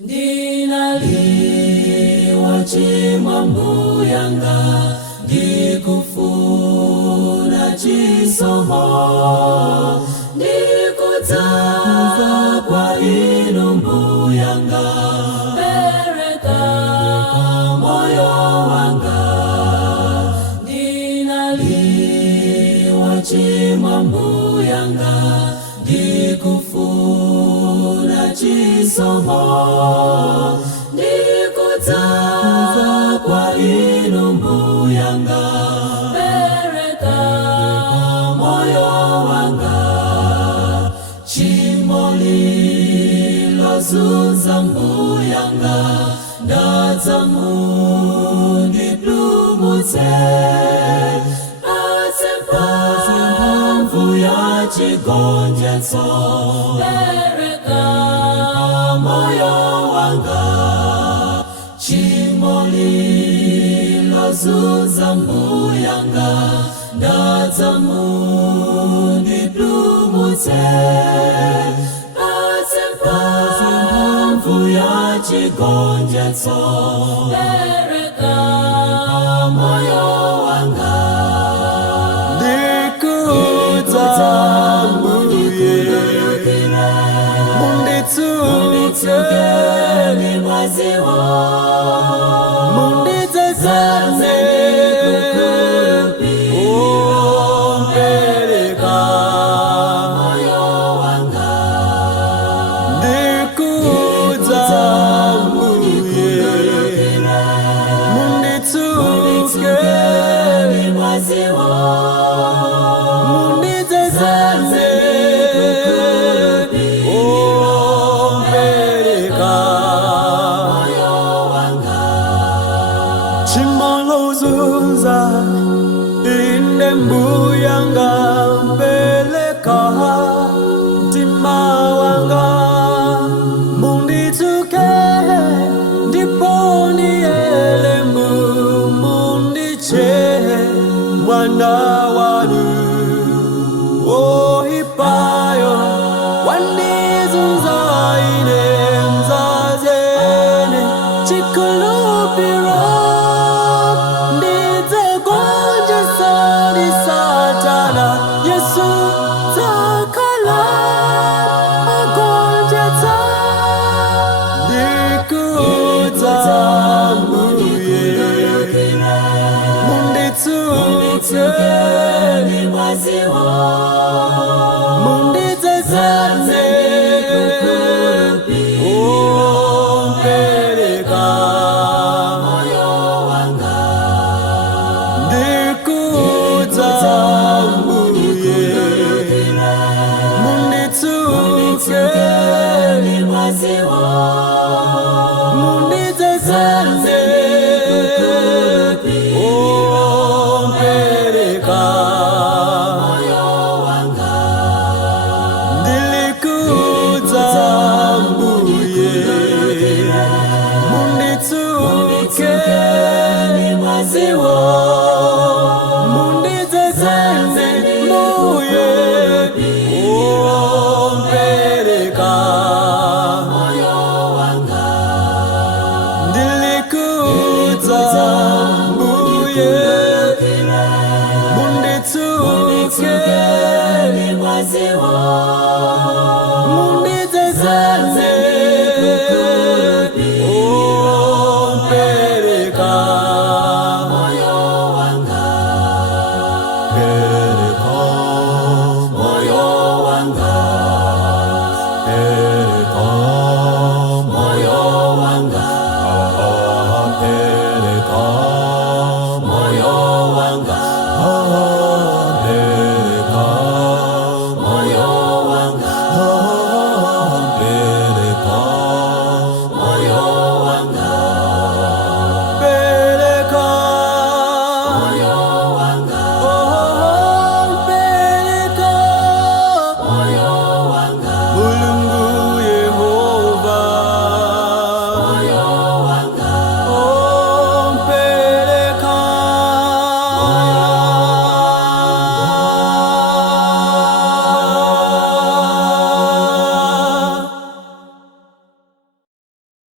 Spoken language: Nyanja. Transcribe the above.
Ndinaliwa chimambu yanga ndikufuna chisomo ndikudza kwa inu mbuyanga pereka moyo wanga. Ndinaliwa chimambu yanga ndikufuna chisomo ndikudza kwa inu mbuyanga pereka moyo wanga. Tchimo lilozunza mbuyanga ndadza mundipulumutse patse mphamvu ya chigonjetso pereka moyo wanga. Tchimo lilozunza mbuyanga ndadza mundipulumutse patse mphamvu ya chigonjetso pereka moyo wanga. Ndikudza mbuye munditsuke mwaziwo munditsetsane pereka moyo wanga. Ndikudza mbuye munditsuke mwaziwo munditsetsane pereka moyo wanga. Tchimo lozunza ine mbuyanga pereka mtima wanga munditsuke ndipo ndiyelemu mundiche mwana wanu ohipayo wandizunza ine mzazene chikulupiro ndidzegonjetsa ndi Satana Yesu dzakhala agonjetsa. Ndikudza mbuye munditsuke mwaziwo munditsetsane pereka moyo wanga. Ndikudza mbuye munditsuke mwaziwo